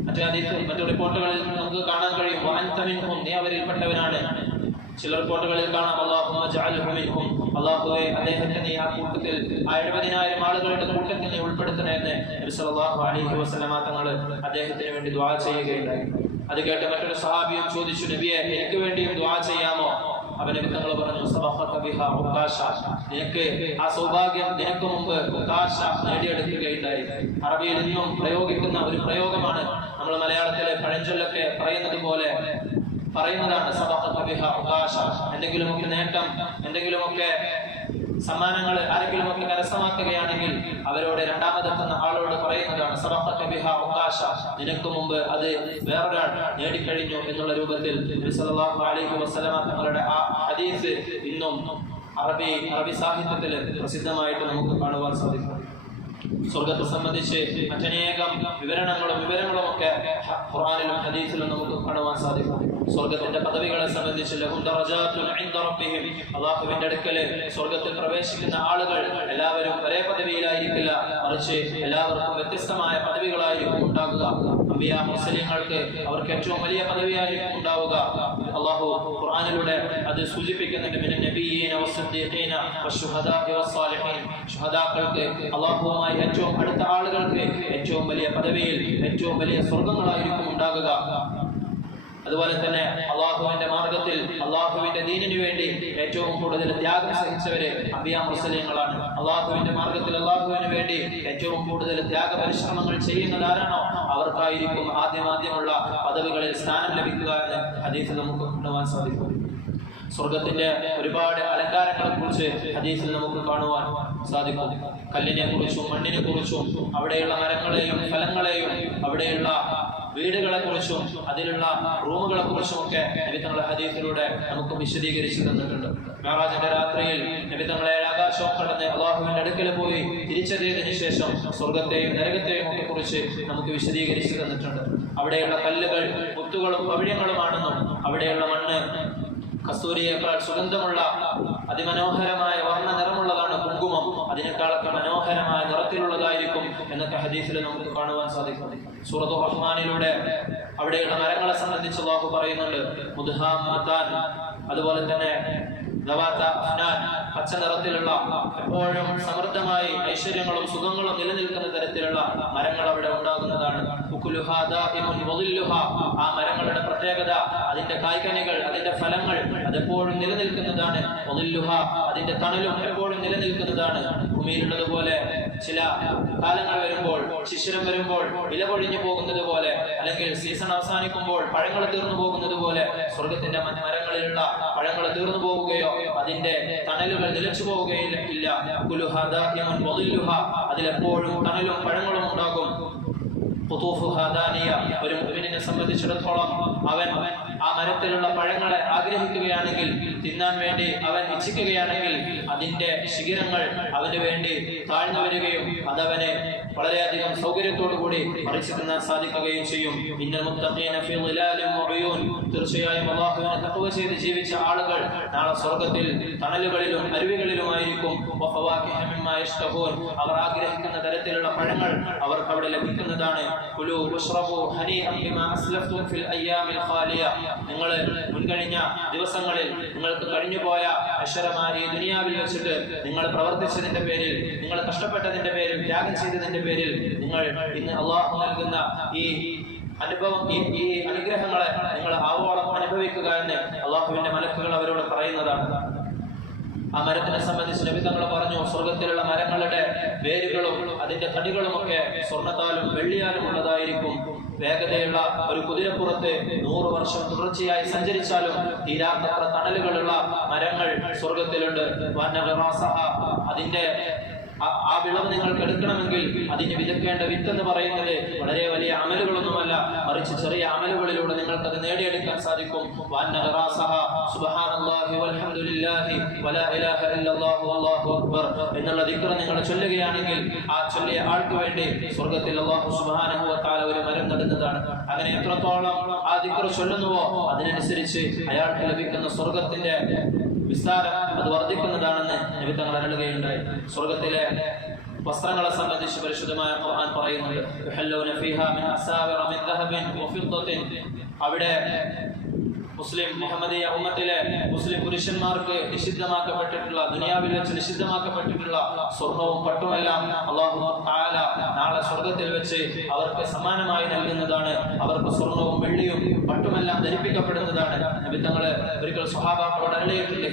മറ്റേ മറ്റു റിപ്പോർട്ടുകളിൽ നമുക്ക് കാണാൻ കഴിയും നീ അവരിൽപ്പെട്ടവനാണ്. ചില റിപ്പോർട്ടുകളിൽ കാണാം. അള്ളാഹു ജഅൽഹു അള്ളാഹുവെ അദ്ദേഹത്തെ നീ ആ കൂട്ടത്തിൽ ആ എഴുപതിനായിരം ആളുകളുടെ കൂട്ടത്തിൽ നീ ഉൾപ്പെടുത്തണേ എന്ന് നബി സല്ലല്ലാഹു അലൈഹി വസല്ലമ തങ്ങൾ അദ്ദേഹത്തിന് വേണ്ടി ദ്വാ ചെയ്യുകയുണ്ടായി. അത് കേട്ട് മറ്റൊരു സഹാബിയും ചോദിച്ചു നബിയെ എനിക്ക് വേണ്ടിയും ദ്വാ ചെയ്യാമോ? അവനെ തങ്ങൾ പറഞ്ഞു നിനക്ക് ആ സൗഭാഗ്യം നിനക്ക് മുമ്പ് ഉക്കാശ നേടിയെടുക്കുകയുണ്ടായി. അറബിയിൽ നിന്നും പ്രയോഗിക്കുന്ന ഒരു പ്രയോഗമാണ്. നമ്മൾ മലയാളത്തിലെ പഴഞ്ചൊല്ലൊക്കെ പറയുന്നത് പോലെ പറയുന്നതാണ് ഉക്കാശ എന്തെങ്കിലുമൊക്കെ നേട്ടം എന്തെങ്കിലുമൊക്കെ സമ്മാനങ്ങൾ ആരെങ്കിലുമൊക്കെ കരസ്ഥമാക്കുകയാണെങ്കിൽ അവരോട് രണ്ടാമതെത്തുന്ന ആളോട് പറയുന്നതാണ് നിനക്ക് മുമ്പ് അത് വേറൊരാൾ നേടിക്കഴിഞ്ഞു എന്നുള്ള രൂപത്തിൽ അലൈഹി തങ്ങളുടെ ആ ഹദീസ് ഇന്നും അറബി അറബി സാഹിത്യത്തിൽ പ്രസിദ്ധമായിട്ട് നമുക്ക് കാണുവാൻ സാധിക്കും. സ്വർഗത്തെ സംബന്ധിച്ച് മറ്റനേകം വിവരണങ്ങളും വിവരങ്ങളും ഒക്കെ ഖുറാനിലും ഹദീസിലും നമുക്ക് കാണുവാൻ സാധിക്കും. സ്വർഗത്തിന്റെ പദവികളെ സംബന്ധിച്ച് അള്ളാഹുവിന്റെ അടുക്കൽ സ്വർഗത്തിൽ പ്രവേശിക്കുന്ന ആളുകൾ എല്ലാവരും ഒരേ പദവിയിലായിരിക്കില്ല. മറിച്ച് എല്ലാവർക്കും വ്യത്യസ്തമായ പദവികളായിരിക്കും ഉണ്ടാകുക. അമ്പിയ മുസ്ലിങ്ങൾക്ക് അവർക്ക് ഏറ്റവും വലിയ പദവിയായിരിക്കും ഉണ്ടാവുക. അള്ളാഹു ഖുർആനിലൂടെ അത് സൂചിപ്പിക്കുന്നുണ്ട്. വശുഹദാഇ വസ്സാലിഹീൻ ശുഹദാക്കൾക്ക് അള്ളാഹുവുമായി ഏറ്റവും അടുത്ത ആളുകൾക്ക് ഏറ്റവും വലിയ പദവിയിൽ ഏറ്റവും വലിയ സ്വർഗങ്ങളായിരിക്കും ഉണ്ടാകുക. അതുപോലെ തന്നെ അള്ളാഹുവിന്റെ മാർഗത്തിൽ അള്ളാഹുവിന്റെ ദീനിനു വേണ്ടി ഏറ്റവും കൂടുതൽ ത്യാഗം സഹിച്ചവര് അമ്പിയ മുസ്ലിങ്ങളാണ്. അള്ളാഹുവിന്റെ മാർഗത്തിൽ അള്ളാഹുവിന് വേണ്ടി ഏറ്റവും കൂടുതൽ ത്യാഗ പരിശ്രമങ്ങൾ ചെയ്യുന്നത് ആരാണോ അവർക്കായിരിക്കും ആദ്യം ആദ്യമുള്ള പദവികളിൽ സ്ഥാനം ലഭിക്കുക എന്ന് ഹദീസ് നമുക്ക് കൊണ്ടുപോകാൻ സാധിക്കും. സ്വർഗത്തിന്റെ ഒരുപാട് അലങ്കാരങ്ങളെ കുറിച്ച് ഹദീസിൽ നമുക്ക് കാണുവാൻ സാധിക്കും. കല്ലിനെ കുറിച്ചും മണ്ണിനെ കുറിച്ചും അവിടെയുള്ള മരങ്ങളെയും ഫലങ്ങളെയും അവിടെയുള്ള വീടുകളെ കുറിച്ചും അതിലുള്ള റൂമുകളെ കുറിച്ചും ഒക്കെ നബിത്തങ്ങളെ ഹദീഫിലൂടെ നമുക്ക് വിശദീകരിച്ചു തന്നിട്ടുണ്ട്. മേറാജിന്റെ രാത്രിയിൽ നബിത്തങ്ങളെ തങ്ങളെ ആകാശം കടന്ന് അള്ളാഹുവിന്റെ അടുക്കൽ പോയി തിരിച്ചറിയതിനു ശേഷം സ്വർഗത്തെയും നരകത്തെയും ഒക്കെ കുറിച്ച് നമുക്ക് വിശദീകരിച്ചു തന്നിട്ടുണ്ട്. അവിടെയുള്ള കല്ലുകൾ മുത്തുകളും പവിഴങ്ങളുമാണെന്നും അവിടെയുള്ള മണ്ണ് കസ്തൂരിയേക്കാൾ സുഗന്ധമുള്ള അതിമനോഹരമായ വർണ കുങ്കുമം അതിനേക്കാളൊക്കെ മനോഹരമായ നിറത്തിലുള്ളതായിരിക്കും എന്നൊക്കെ ഹദീസിൽ നമുക്ക് കാണുവാൻ സാധിക്കും. സൂറത്തു റഹ്മാനിലൂടെ അവിടെയുള്ള മരങ്ങളെ സംബന്ധിച്ച് അള്ളാഹു പറയുന്നുണ്ട് മുദ്ഹാമാതാൻ അതുപോലെ തന്നെ പച്ച നിറത്തിലുള്ള എപ്പോഴും സമൃദ്ധമായി ഐശ്വര്യങ്ങളും സുഖങ്ങളും നിലനിൽക്കുന്ന തരത്തിലുള്ള മരങ്ങൾ അവിടെ ഉണ്ടാകുന്നതാണ്. ആ മരങ്ങളുടെ പ്രത്യേകത അതിന്റെ കായ്കനികൾ അതിന്റെ ഫലങ്ങൾ അതെപ്പോഴും നിലനിൽക്കുന്നതാണ്. അതിന്റെ തണലും എപ്പോഴും നിലനിൽക്കുന്നതാണ് ഭൂമിയിലുള്ളതുപോലെ ചില കാലങ്ങൾ വരുമ്പോൾ ശിശിരം വരുമ്പോൾ ഇല പൊഴിഞ്ഞു പോകുന്നത് പോലെ അല്ലെങ്കിൽ സീസൺ അവസാനിക്കുമ്പോൾ പഴങ്ങൾ തീർന്നു പോകുന്നത് പോലെ സ്വർഗത്തിന്റെ മരങ്ങളിലുള്ള പഴങ്ങൾ തീർന്നു പോവുകയോ അതിന്റെ തണലുകൾ നിലച്ചു പോവുകയോ ഇല്ല. അതിലെപ്പോഴും തണലും പഴങ്ങളും ഉണ്ടാകും. ഒരു മുഅ്മിനിനെ സംബന്ധിച്ചിടത്തോളം അവൻ ആ മരത്തിലുള്ള പഴങ്ങളെ ആഗ്രഹിക്കുകയാണെങ്കിൽ തിന്നാൻ വേണ്ടി അവൻ ഇച്ഛിക്കുകയാണെങ്കിൽ അതിന്റെ ശിഖിരങ്ങൾ അവന് വേണ്ടി താഴ്ന്നു വരികയും അതവന് വളരെയധികം സൗകര്യത്തോടു കൂടി മറിച്ചു തിന്നാൻ സാധിക്കുകയും ചെയ്യും. തീർച്ചയായും അള്ളാഹുവിനെ തക്കവ ചെയ്ത് ജീവിച്ച ആളുകൾ നാളെ സ്വർഗത്തിൽ തണലുകളിലും അരുവികളിലുമായിരിക്കും. അവർ ആഗ്രഹിക്കുന്ന തരത്തിലുള്ള പഴങ്ങൾ അവർക്ക് അവിടെ ലഭിക്കുന്നതാണ് നിങ്ങൾ മുൻകഴിഞ്ഞ ദിവസങ്ങളിൽ നിങ്ങൾക്ക് കഴിഞ്ഞുപോയ അക്ഷരമായ ദുനിയാവിൽ വെച്ചിട്ട് നിങ്ങൾ പ്രവർത്തിച്ചതിന്റെ പേരിൽ നിങ്ങൾ കഷ്ടപ്പെട്ടതിന്റെ പേരിൽ ത്യാഗം ചെയ്തതിന്റെ പേരിൽ നിങ്ങൾ ഇന്ന് അള്ളാഹു നൽകുന്ന ഈ അനുഭവം ഈ അനുഗ്രഹങ്ങളെ നിങ്ങൾ ആവോളം അനുഭവിക്കുക എന്ന് അള്ളാഹുവിന്റെ മലക്കുകൾ അവരോട് പറയുന്നതാണ് ആ മരത്തിനെ സംബന്ധിച്ച് നബി തങ്ങൾ പറഞ്ഞു സ്വർഗത്തിലുള്ള മരങ്ങളുടെ വേരുകളും അതിന്റെ തടികളും ഒക്കെ സ്വർണത്താലും വെള്ളിയാലും ഉള്ളതായിരിക്കും വേഗതയുള്ള ഒരു കുതിരപ്പുറത്ത് നൂറ് വർഷം തുടർച്ചയായി സഞ്ചരിച്ചാലും തീരാത്തത്ര തണലുകളുള്ള മരങ്ങൾ സ്വർഗത്തിലുണ്ട്. അതിന്റെ ആ- വിളവ് നിങ്ങൾക്ക് എടുക്കണമെങ്കിൽ അതിന് വിതക്കേണ്ട വിത്ത് എന്ന് പറയുന്നത് വളരെ വലിയ അമലുകളൊന്നുമല്ല. മറിച്ച് ചെറിയ അമലുകളിലൂടെ നിങ്ങൾക്ക് അത് നേടിയെടുക്കാൻ സാധിക്കും. എന്നുള്ള ദിക്ര നിങ്ങൾ ചൊല്ലുകയാണെങ്കിൽ ആ ചൊല്ലിയ ആൾക്ക് വേണ്ടി സ്വർഗത്തിൽ അല്ലാഹു സുബ്ഹാനഹു വ ഒരു മരം നടുന്നതാണ്. അങ്ങനെ എത്രത്തോളം ആ ദിക്ര ചൊല്ലുന്നുവോ അതിനനുസരിച്ച് അയാൾക്ക് ലഭിക്കുന്ന സ്വർഗത്തിന്റെ വിസ്താരം അത് വർദ്ധിക്കുന്നതാണെന്ന് നബി തങ്ങൾ അരളുകയുണ്ടായി. സ്വർഗത്തിലെ വസ്ത്രങ്ങളെ സംബന്ധിച്ച് പരിശുദ്ധമായ ഖുർആൻ പറയുന്നുണ്ട് അവിടെ മുസ്ലിം മുഹമ്മദീയ ഉമ്മത്തിലെ മുസ്ലിം പുരുഷന്മാർക്ക് നിഷിദ്ധമാക്കപ്പെട്ടിട്ടുള്ള ദുനിയാവിൽ വെച്ച് നിഷിദ്ധമാക്കപ്പെട്ടിട്ടുള്ള സ്വർണവും പട്ടുമെല്ലാം അള്ളാഹു തആല നാളെ സ്വർഗത്തിൽ വെച്ച് അവർക്ക് സമാനമായി നൽകുന്നതാണ്. അവർക്ക് സ്വർണവും വെള്ളിയും പട്ടുമെല്ലാം ധരിപ്പിക്കപ്പെടുന്നതാണ്. നബി തങ്ങൾ ഒരിക്കൽ സ്വഭാവങ്ങളോട് അരളിയിട്ടുണ്ട്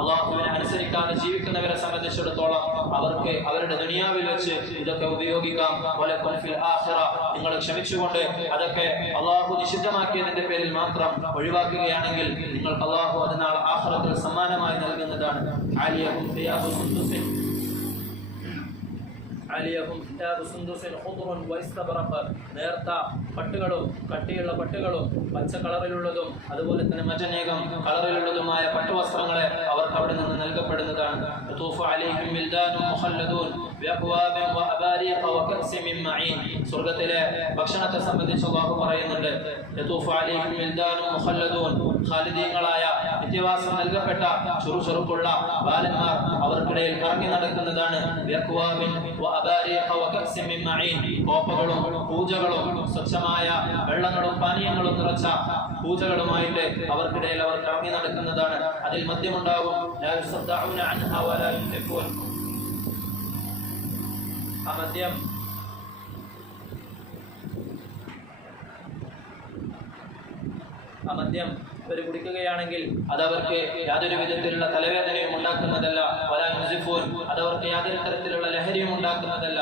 അള്ളാഹുവിനെ അനുസരിക്കാതെ ജീവിക്കുന്നവരെ സംബന്ധിച്ചിടത്തോളം അവർക്ക് അവരുടെ ദുനിയാവിൽ വെച്ച് ഇതൊക്കെ ഉപയോഗിക്കാം. നിങ്ങൾ ക്ഷമിച്ചുകൊണ്ട് അതൊക്കെ അള്ളാഹു നിഷിദ്ധമാക്കിയതിന്റെ പേരിൽ മാത്രം ഒഴിവാക്കുകയാണെങ്കിൽ നിങ്ങൾക്ക് അള്ളാഹു അതിനാൾ ആഹ്റത്തിൽ സമ്മാനമായി നൽകുന്നതാണ്. ആലിയഹും അലിയഹും നേർത്ത പട്ടുകളും കട്ടിയുള്ള പട്ടുകളും പച്ച കളറിലുള്ളതും അതുപോലെ തന്നെ മറ്റനേകം കളറിലുള്ളതുമായ പട്ടുവസ്ത്രങ്ങളെ അവർക്ക് അവിടെ നിന്ന് നൽകപ്പെടുന്നതാണ്. സ്വർഗത്തിലെ ഭക്ഷണത്തെ സംബന്ധിച്ച് അല്ലാഹു പറയുന്നുണ്ട്. ഖാലിദീങ്ങളായ നിത്യവാസം നൽകപ്പെട്ട ചുറുചുറുക്കുള്ള ബാലന്മാർ അവർക്കിടയിൽ കറങ്ങി നടക്കുന്നതാണ്. കോപ്പകളും പൂജകളും സ്വച്ഛമായ വെള്ളങ്ങളും പാനീയങ്ങളും നിറച്ച പൂജകളുമായിട്ട് അവർക്കിടയിൽ അവർ കറങ്ങി നടക്കുന്നതാണ്. അതിൽ യുൻഫിഖൂൻ. ആ മദ്യം ആ ഇവർ കുടിക്കുകയാണെങ്കിൽ അത് അവർക്ക് യാതൊരു വിധത്തിലുള്ള തലവേദനയും ഉണ്ടാക്കുന്നതല്ല. വലാ യുസിഫൂൻ അത് അവർക്ക് യാതൊരു തരത്തിലുള്ള ലഹരിയും ഉണ്ടാക്കുന്നതല്ല.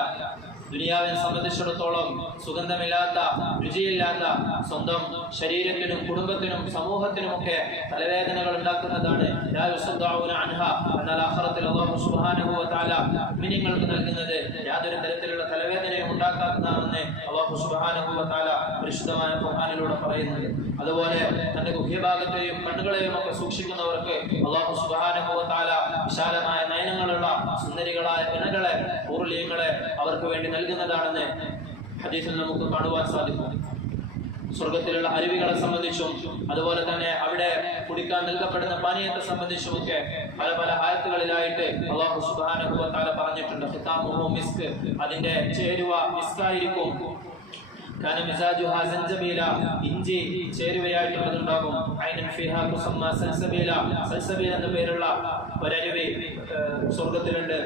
ദുനിയാവിനെ സംബന്ധിച്ചിടത്തോളം സുഗന്ധമില്ലാത്ത രുചിയില്ലാത്ത സ്വന്തം ശരീരത്തിനും കുടുംബത്തിനും സമൂഹത്തിനുമൊക്കെ തലവേദനകൾ ഉണ്ടാക്കുന്നതാണ്. എന്നാൽ സുബ്ഹാനഹു വ തആല നൽകുന്നത് യാതൊരു തരത്തിലുള്ള തലവേദനയും ഉണ്ടാക്കാത്തതാണെന്ന് അല്ലാഹു സുബ്ഹാനഹു വ പരിശുദ്ധമായ ഖുർആനിലൂടെ പറയുന്നത് അതുപോലെ തന്റെ ഗുഹ്യഭാഗത്തെയും കണ്ണുകളെയും ഒക്കെ സൂക്ഷിക്കുന്നവർക്ക് അള്ളാഹു സുബ്ഹാനഹു വ വിശാലമായ നയനങ്ങളുള്ള സുന്ദരികളായ ഇണകളെ പൂർലീയങ്ങളെ അവർക്ക് വേണ്ടി നൽകുന്നതാണെന്ന് ഹദീസിൽ നമുക്ക് കാണുവാൻ സാധിക്കും. സ്വർഗത്തിലുള്ള അരുവികളെ സംബന്ധിച്ചും അതുപോലെ തന്നെ അവിടെ കുടിക്കാൻ നൽകപ്പെടുന്ന പാനീയത്തെ സംബന്ധിച്ചുമൊക്കെ പല പല ആയത്തുകളിലായിട്ട് അള്ളാഹു സുബ്ഹാനഹു വ തആല പറഞ്ഞിട്ടുണ്ട് ഖിതാമുഹു മിസ്ക് അതിന്റെ ചേരുവ മിസ്കായിരിക്കും كان مزاجها زنجبيلا ഇഞ്ചി ചേരുവയായിട്ടുള്ളതുണ്ടാകും ഐനൻ ഫിഹാ തുസമ്മ സൽസബീല സൽസബീൽ എന്ന പേരുള്ള ഒരരുവി ഏഹ്, സ്വർഗത്തിലുണ്ട്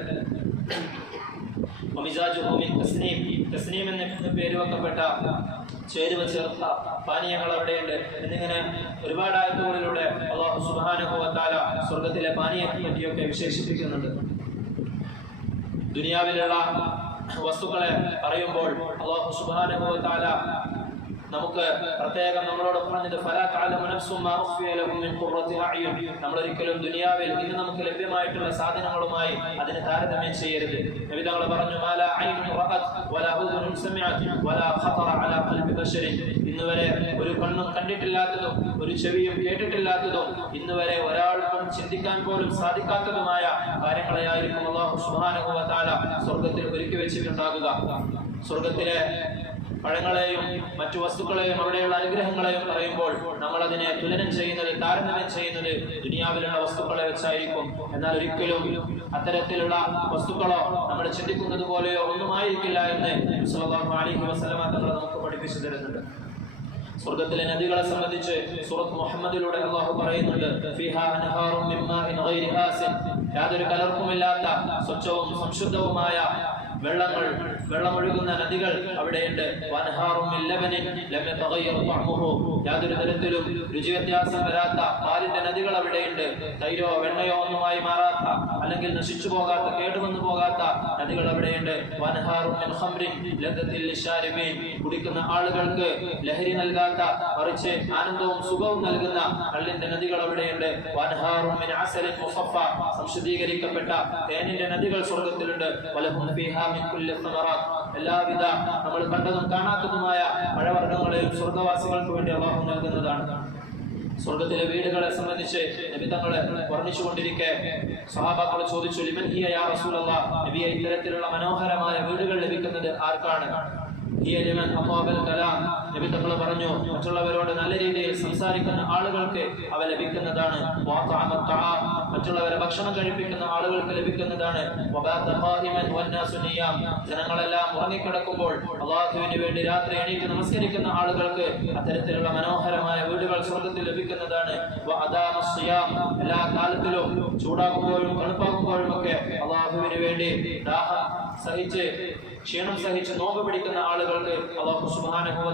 വമിസാജുഹു മിൻ തസ്നീം തസ്നീം എന്ന പേര് വെക്കപ്പെട്ട ചേരുവ ചേർത്ത പാനീയങ്ങൾ അവിടെയുണ്ട്. എന്നിങ്ങനെ ഒരുപാട് ആയത്തുകളിലൂടെ അള്ളാഹു തആല സ്വർഗത്തിലെ പാനീയത്തെ പറ്റിയൊക്കെ വിശേഷിപ്പിക്കുന്നുണ്ട്. ദുനിയാവിലുള്ള വസ്തുക്കളെ പറയുമ്പോൾ അള്ളാഹു തആല നമുക്ക് പ്രത്യേകം നമ്മളോട് പറഞ്ഞത് ഒരിക്കലും ദുനിയാവിൽ ഇന്ന് നമുക്ക് ലഭ്യമായിട്ടുള്ള സാധനങ്ങളുമായി അതിനെ താരതമ്യം ചെയ്യരുത്. തങ്ങൾ പറഞ്ഞു ഇന്ന് വരെ ഒരു കണ്ണും കണ്ടിട്ടില്ലാത്തതും ഒരു ചെവിയും കേട്ടിട്ടില്ലാത്തതും ഇന്ന് വരെ ഒരാൾക്കും ചിന്തിക്കാൻ പോലും സാധിക്കാത്തതുമായ കാര്യങ്ങളെയായിരിക്കും സ്വർഗത്തിൽ ഒരുക്കി വെച്ചിട്ടുണ്ടാകുക. സ്വർഗത്തിലെ പഴങ്ങളെയും മറ്റു വസ്തുക്കളെയും അവിടെയുള്ള അനുഗ്രഹങ്ങളെയും പറയുമ്പോൾ നമ്മൾ അതിനെ തുലനം ചെയ്യുന്നത് താരതമ്യം ചെയ്യുന്നത് ദുനിയാവിലുള്ള വസ്തുക്കളെ വെച്ചായിരിക്കും. എന്നാൽ ഒരിക്കലും അത്തരത്തിലുള്ള വസ്തുക്കളോ നമ്മൾ ചിന്തിക്കുന്നത് പോലെയോ ഒന്നുമായിരിക്കില്ല എന്ന് അലൈഹി വസല്ലമ തങ്ങൾ നമുക്ക് പഠിപ്പിച്ചു തരുന്നുണ്ട്. സ്വർഗത്തിലെ നദികളെ സംബന്ധിച്ച് സൂറത്ത് മുഹമ്മദിലൂടെ അള്ളാഹു പറയുന്നുണ്ട് യാതൊരു കലർപ്പുമില്ലാത്ത സ്വച്ഛവും സംശുദ്ധവുമായ വെള്ളങ്ങൾ വെള്ളമൊഴുകുന്ന നദികൾ അവിടെയുണ്ട്. യാതൊരു തരത്തിലും രുചി വ്യത്യാസം വരാത്ത പാലിന്റെ നദികൾ അവിടെയുണ്ട്. തൈരോ വെണ്ണയോ ഒന്നുമായി മാറാത്ത അല്ലെങ്കിൽ നശിച്ചു പോകാത്ത കേടുവന്നു പോകാത്ത നദികൾ അവിടെയുണ്ട്. കുടിക്കുന്ന ആളുകൾക്ക് ലഹരി നൽകാത്ത മറിച്ച് ആനന്ദവും സുഖവും നൽകുന്ന കള്ളിന്റെ നദികൾ അവിടെയുണ്ട്. സംശുദ്ധീകരിക്കപ്പെട്ട തേനിന്റെ നദികൾ സ്വർഗത്തിലുണ്ട് എല്ലാവിധ നമ്മൾ കണ്ടതും കാണാത്തതുമായ പഴവർഗങ്ങളെയും സ്വർഗവാസികൾക്ക് വേണ്ടി അള്ളാഹു നൽകുന്നതാണ്. സ്വർഗത്തിലെ വീടുകളെ സംബന്ധിച്ച് നബി തങ്ങളെ വർണിച്ചുകൊണ്ടിരിക്കെ സഹാബാക്കൾ ചോദിച്ചു ലിമൻ ഹിയ യാ റസൂലല്ലാഹ് നബിയെ ഇത്തരത്തിലുള്ള മനോഹരമായ വീടുകൾ ലഭിക്കുന്നത് ആർക്കാണ്? ഹിയ ലിമൻ അമ്മാബൽ കലാം. നബി തങ്ങൾ പറഞ്ഞു മറ്റുള്ളവരോട് നല്ല രീതിയിൽ സംസാരിക്കുന്ന ആളുകൾക്ക് അവ ലഭിക്കുന്നതാണ്. മറ്റുള്ളവരെ ഭക്ഷണം കഴിപ്പിക്കുന്ന ആളുകൾക്ക് ലഭിക്കുന്നതാണ്. ജനങ്ങളെല്ലാം ഉറങ്ങിക്കിടക്കുമ്പോൾ അള്ളാഹുവിന് വേണ്ടി രാത്രി എണീറ്റ് നമസ്കരിക്കുന്ന ആളുകൾക്ക് അത്തരത്തിലുള്ള മനോഹരമായ വീടുകൾ സ്വർഗത്തിൽ ലഭിക്കുന്നതാണ്. എല്ലാ കാലത്തിലും ചൂടാകുമ്പോഴും തണുപ്പാകുമ്പോഴും ഒക്കെ അള്ളാഹുവിന് വേണ്ടി ദാഹം സഹിച്ച് ക്ഷീണം സഹിച്ച് നോമ്പ് പിടിക്കുന്ന ആളുകൾക്ക് അള്ളാഹു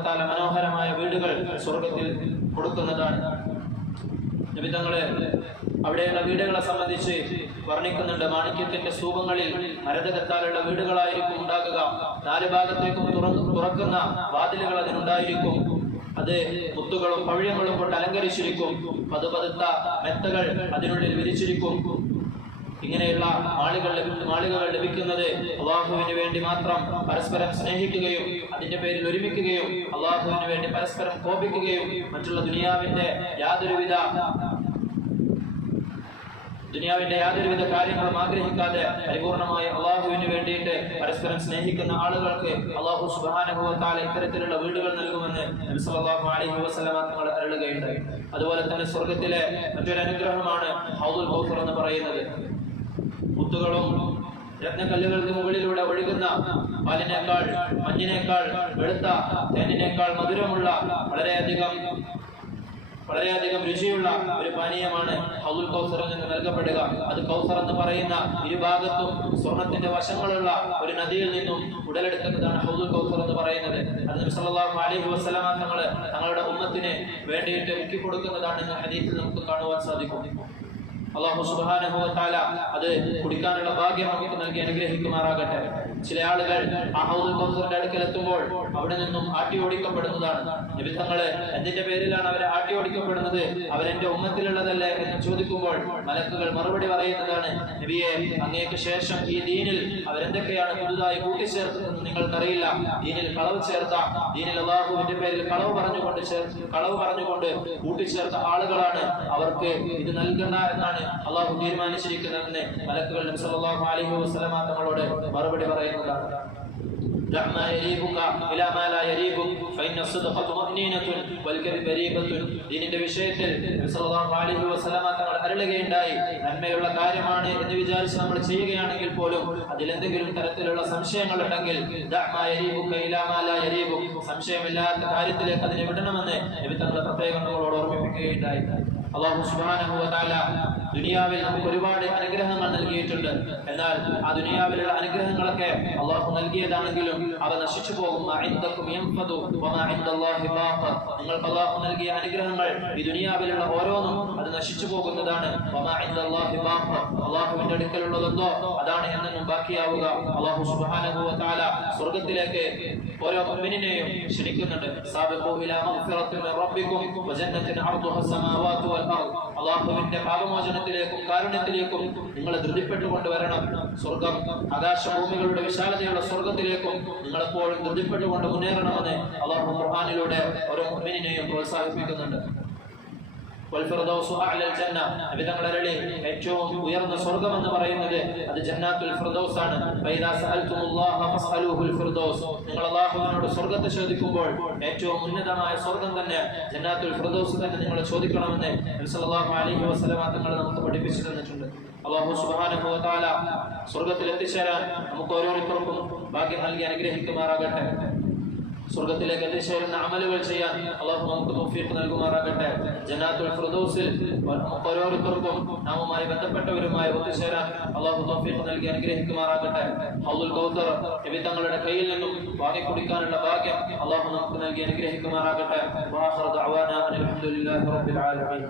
തആല മനോഹരമായ വീടുകൾ സ്വർഗത്തിൽ കൊടുക്കുന്നതാണ്. നബി അവിടെയുള്ള വീടുകളെ സംബന്ധിച്ച് വർണിക്കുന്നുണ്ട്. മാണിക്യത്തിന്റെ സ്തൂപങ്ങളിൽ മരതകത്താലുള്ള വീടുകളായിരിക്കും ഉണ്ടാകുക. നാല് ഭാഗത്തേക്കും തുറന്നു തുറക്കുന്ന വാതിലുകൾ അതിനുണ്ടായിരിക്കും. അത് മുത്തുകളും പവിഴങ്ങളും കൊണ്ട് അലങ്കരിച്ചിരിക്കും. പതുപതുത്ത മെത്തകൾ അതിനുള്ളിൽ വിരിച്ചിരിക്കും. ഇങ്ങനെയുള്ള ആളുകൾ ആളുകൾ ലഭിക്കുന്നത് അള്ളാഹുവിന് വേണ്ടി മാത്രം പരസ്പരം സ്നേഹിക്കുകയും അതിന്റെ പേരിൽ ഒരുമിക്കുകയും അള്ളാഹുവിന് വേണ്ടി പരസ്പരം കോപിക്കുകയും മറ്റുള്ള ദുനിയാവിന്റെ യാതൊരുവിധ ദുനിയാവിന്റെ യാതൊരുവിധ കാര്യങ്ങളും ആഗ്രഹിക്കാതെ പരിപൂർണമായി അള്ളാഹുവിന് വേണ്ടിയിട്ട് പരസ്പരം സ്നേഹിക്കുന്ന ആളുകൾക്ക് അള്ളാഹു സുബാനുഭവത്താൽ ഇത്തരത്തിലുള്ള വീടുകൾ നൽകുമെന്ന് നബി സല്ലല്ലാഹു അലൈഹി അരുളുകയുണ്ടായി അതുപോലെ തന്നെ സ്വർഗത്തിലെ മറ്റൊരു അനുഗ്രഹമാണ് ഹൗദുൽ കൗസർ എന്ന് പറയുന്നത്. മുത്തുകളും രത്നക്കല്ലുകൾക്ക് മുകളിലൂടെ ഒഴുകുന്ന പാലിനേക്കാൾ മഞ്ഞിനേക്കാൾ വെളുത്ത തേനിനേക്കാൾ മധുരമുള്ള വളരെയധികം വളരെയധികം രുചിയുള്ള ഒരു പാനീയമാണ് ഹൗൽ കൗസർ എന്ന് നൽകപ്പെടുക. അത് കൗസർ എന്ന് പറയുന്ന ഇരുഭാഗത്തും സ്വർണത്തിന്റെ വശങ്ങളുള്ള ഒരു നദിയിൽ നിന്നും ഉടലെടുക്കുന്നതാണ് ഹൗൽ കൗസർ എന്ന് പറയുന്നത്. അത് നബി സല്ലല്ലാഹു അലൈഹി വസ്സലാമ തങ്ങളുടെ ഉമ്മത്തിന് വേണ്ടിയിട്ട് ഒരുക്കി കൊടുക്കുന്നതാണ് എന്ന് നമുക്ക് കാണുവാൻ സാധിക്കും. അള്ളാഹു തആല അത് കുടിക്കാനുള്ള ഭാഗ്യം നമുക്ക് നൽകി അനുഗ്രഹിക്കുമാറാകട്ടെ. ചില ആളുകൾ അടുക്കൽ എത്തുമ്പോൾ അവിടെ നിന്നും ആട്ടി ഓടിക്കപ്പെടുന്നതാണ്. നബി തങ്ങൾ എന്തിന്റെ പേരിലാണ് അവരെ ആട്ടി ഓടിക്കപ്പെടുന്നത്? അവരെന്റെ ഉമ്മത്തിലുള്ളതല്ലേ? എന്ന് ചോദിക്കുമ്പോൾ മലക്കുകൾ മറുപടി പറയുന്നതാണ് നബിയെ അങ്ങേക്ക് ശേഷം ഈ ദീനിൽ അവരെന്തൊക്കെയാണ് പുതുതായി കൂട്ടിച്ചേർത്തതെന്ന് നിങ്ങൾക്കറിയില്ല. ദീനിൽ കളവ് ചേർത്ത ദീനിൽ അള്ളാഹുവിന്റെ പേരിൽ കളവ് പറഞ്ഞുകൊണ്ട് കളവ് പറഞ്ഞുകൊണ്ട് കൂട്ടിച്ചേർത്ത ആളുകളാണ് അവർക്ക് ഇത് നൽകണ്ട എന്നാണ് അള്ളാഹു തീരുമാനിച്ചിരിക്കുന്നതെന്ന് മലക്കുകൾ നബി സല്ലല്ലാഹു അലൈഹി തങ്ങളോട് മറുപടി പറയുന്നത് دع ما يليبك إلى ما لا يليبك فإن الصدق طمأنينة والكذب ريبة ദീനിന്റെ വിഷയത്തിൽ സല്ലല്ലാഹു അലൈഹി വസല്ലമ തങ്ങൾ അരുളുകയുണ്ടായി. നന്മയുള്ള കാര്യമാണ് എന്ന് വിചാരിച്ച് നമ്മൾ ചെയ്യുകയാണെങ്കിൽ പോലും അതിലെന്തെങ്കിലും തരത്തിലുള്ള സംശയങ്ങൾ ഉണ്ടെങ്കിൽ ദഅ മാ യലീബുക ഇലാ മാ ലാ യലീബുക സംശയമില്ലാത്ത കാര്യത്തിലേക്ക് അതിനെ വിടണമെന്ന് നബി തങ്ങളുടെ പ്രത്യേകം നമ്മളോട് ഓർമ്മിപ്പിക്കുകയുണ്ടായി. അല്ലാഹു സുബ്ഹാനഹു വ തആല ദുനിയാവിൽ നമുക്ക് ഒരുപാട് അനുഗ്രഹങ്ങൾ നൽകിയിട്ടുണ്ട്. എന്നാൽ ആ ദുനിയാവിലുള്ള അനുഗ്രഹങ്ങളൊക്കെ അള്ളാഹു നൽകിയതാണെങ്കിലും അവ നശിച്ചു പോകും. നിങ്ങൾക്ക് അള്ളാഹു നൽകിയ അനുഗ്രഹങ്ങൾ ഈ ദുനിയാവിലുള്ള ഓരോന്നും അത് നശിച്ചു പോകുന്നതാണ്. അള്ളാഹുവിന്റെ അടുക്കലുള്ളതെന്തോ? അതാണ് എന്നും ബാക്കിയാവുക. അള്ളാഹു തആല സ്വർഗത്തിലേക്ക് ഓരോ മുഅ്മിനിനെയും ക്ഷണിക്കുന്നുണ്ട്. സാബിഖു ഇലാ മഗ്ഫിറത്തിൻ മിൻ റബ്ബിക്കും വജന്നത്തിൻ അർദുഹ സമാവാതു വൽ അർദ്. അല്ലാഹുവിന്റെ പാപമോചനത്തിലേക്കും കാരുണ്യത്തിലേക്കും നിങ്ങൾ ധൃതിപ്പെട്ടുകൊണ്ട് വരണം സ്വർഗം ആകാശഭൂമികളുടെ വിശാലതയുള്ള സ്വർഗത്തിലേക്കും നിങ്ങളെപ്പോഴും ധൃതിപ്പെട്ടുകൊണ്ട് മുന്നേറണമെന്ന് അള്ളാഹു ഖുർആാനിലൂടെ ഓരോ മുഅ്മിനിനെയും പ്രോത്സാഹിപ്പിക്കുന്നുണ്ട്. അരുളി ഏറ്റവും ഉയർന്ന എന്ന് പറയുന്നത് അത് ആണ് നിങ്ങൾ സ്വർഗത്തെ ചോദിക്കുമ്പോൾ ഏറ്റവും ഉന്നതമായ സ്വർഗം തന്നെ ജന്നാത്തുൽ ഫിർദൗസ് തന്നെ നിങ്ങൾ ചോദിക്കണമെന്ന് അലൈഹി തങ്ങൾ നമുക്ക് പഠിപ്പിച്ചു തന്നിട്ടുണ്ട്. അല്ലാഹു സുബ്ഹാനഹു സ്വർഗത്തിൽ എത്തിച്ചേരാൻ നമുക്ക് ഓരോരുത്തർക്കും ഭാഗ്യം നൽകി അനുഗ്രഹിക്കുമാറാകട്ടെ. സ്വർഗത്തിലേക്ക് എത്തിച്ചേരുന്ന അമലുകൾ ചെയ്യാൻ അള്ളാഹു നമുക്ക് തൗഫീഖ് നൽകുമാറാകട്ടെ. ജന്നാത്തുൽ ഫിർദൗസിൽ ഓരോരുത്തർക്കും നാമുമായി ബന്ധപ്പെട്ടവരുമായി ഒത്തുചേരാൻ അള്ളാഹു തൗഫീഖ് നൽകി അനുഗ്രഹിക്കുമാറാകട്ടെ. ഹൗദുൽ കൗത്തർ നബി തങ്ങളുടെ കയ്യിൽ നിന്നും വാങ്ങി കുടിക്കാനുള്ള ഭാഗ്യം അള്ളാഹു നമുക്ക് നൽകി അനുഗ്രഹിക്കുമാറാകട്ടെ. വാഹർ ദഅവാന അൽഹംദുലില്ലാഹി റബ്ബിൽ ആലമീൻ.